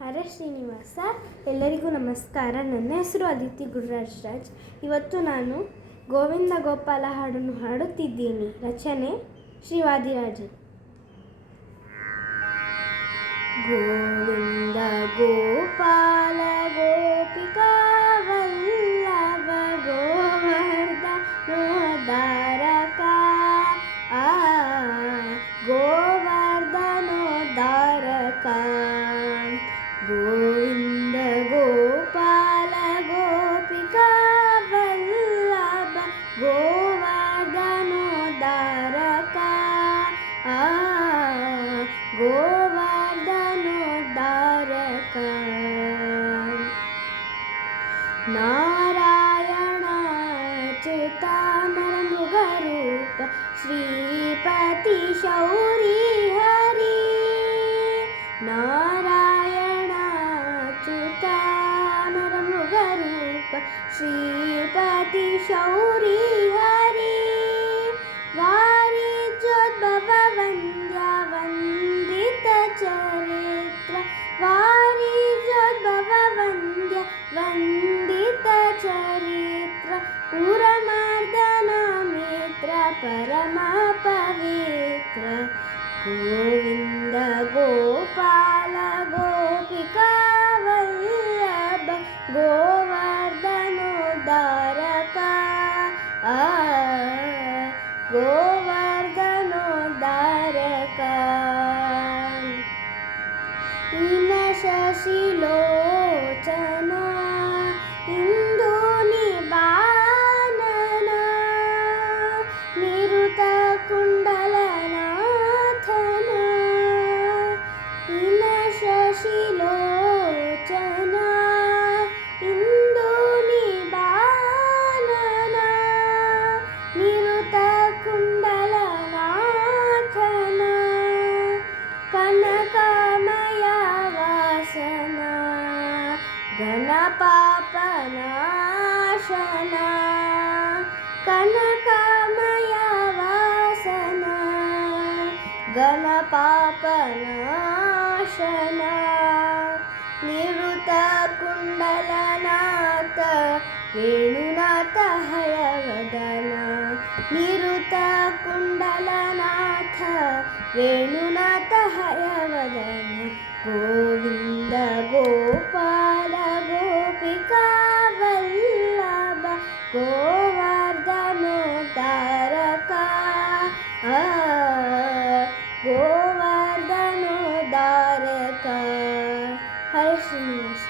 ಹರೇ ಶ್ರೀನಿವಾಸ. ಎಲ್ಲರಿಗೂ ನಮಸ್ಕಾರ. ನನ್ನ ಹೆಸರು ಅದಿತಿ ಗುರುರಾಜ್ ರಾಜ್. ಇವತ್ತು ನಾನು ಗೋವಿಂದ ಗೋಪಾಲ ಹಾಡನ್ನು ಹಾಡುತ್ತಿದ್ದೀನಿ. ರಚನೆ ಶ್ರೀ ವಾದಿರಾಜನ್. ಗೋವಿಂದ ಗೋಪಾಲ ಗೋಪಿಕಾ ವಲ್ಲಭ ಗೋವರ್ಧನೋದ್ಧಾರಕ ಗೋವರ್ಧನೋದ್ಧಾರಕ ಗೋವಿಂದ ಗೋಪಾಲ ಗೋಪಿಕಾ ವಲ್ಲಭ ಗೋವರ್ಧನೋದ್ಧಾರಕ ಗೋವರ್ಧನೋದ್ಧಾರಕ ನಾರಾಯಣಾಚ್ಯುತ ನರಮೃಗರೂಪ ಶ್ರೀಪತಿ ಶೌರಿ ಹರಿ ನಾರಾಯಣಾಚ್ಯುತ ನರಮೃಗರೂಪ ಶ್ರೀಪತಿ ಶೌರಿ ಹರಿ ವಾರಿಜೋದ್ಭವ ವಂದ್ಯ ವಂದಿತ ಚರಿತ್ರ ವಾರಿಜೋದ್ಭವ ವಂದ್ಯ ವಂದಿತ ಚರಿತ್ರ ಪುರಮರ್ದನ ಮಿತ್ರ ಪರಮ ಪವಿತ್ರ ಗೋವಿಂದ ಗೋಪಾಲ ಗೋಪಿಕಾ ವಲ್ಲಭ ಗೋವರ್ಧನೋದ್ಧಾರಕ ಗೋವರ್ಧನೋದ್ಧಾರಕ ಇನ ಶಶಿಲೋಚನ ಇಂದು ನಿಬಾನನ ನಿರುತ ಕುಂಡಲನಾಥನ ಇನ ಶಶಿಲೋಚನ ಇಂದು ನಿಬಾನನ ನಿರುತ ಕುಂಡಲನಾಥನ ಕನಕಮಯ ವಾಸನ ಘನಪಾಪನಾಶನ ಕನಕಮಯ ವಾಸನ ಘನಪಾಪನಾಶನ ನಿವೃತ್ತ ಕುಂಡಲನಾಥ ವೇಣುನಾಥ ಹಯವದನ ನಿವೃತ್ತ ಕುಂಡಲನಾಥ ವೇಣುನಾಥ ಹಯವದನ ಗೋವಿಂದ ಗೋಪಾಲ ಗೋಪಿಕಾ ವಲ್ಲಭ ಗೋವರ್ಧನೋದ್ಧಾರಕ ಗೋವರ್ಧನೋದ್ಧಾರಕ. ಹರೇ ಶ್ರೀನಿವಾಸ.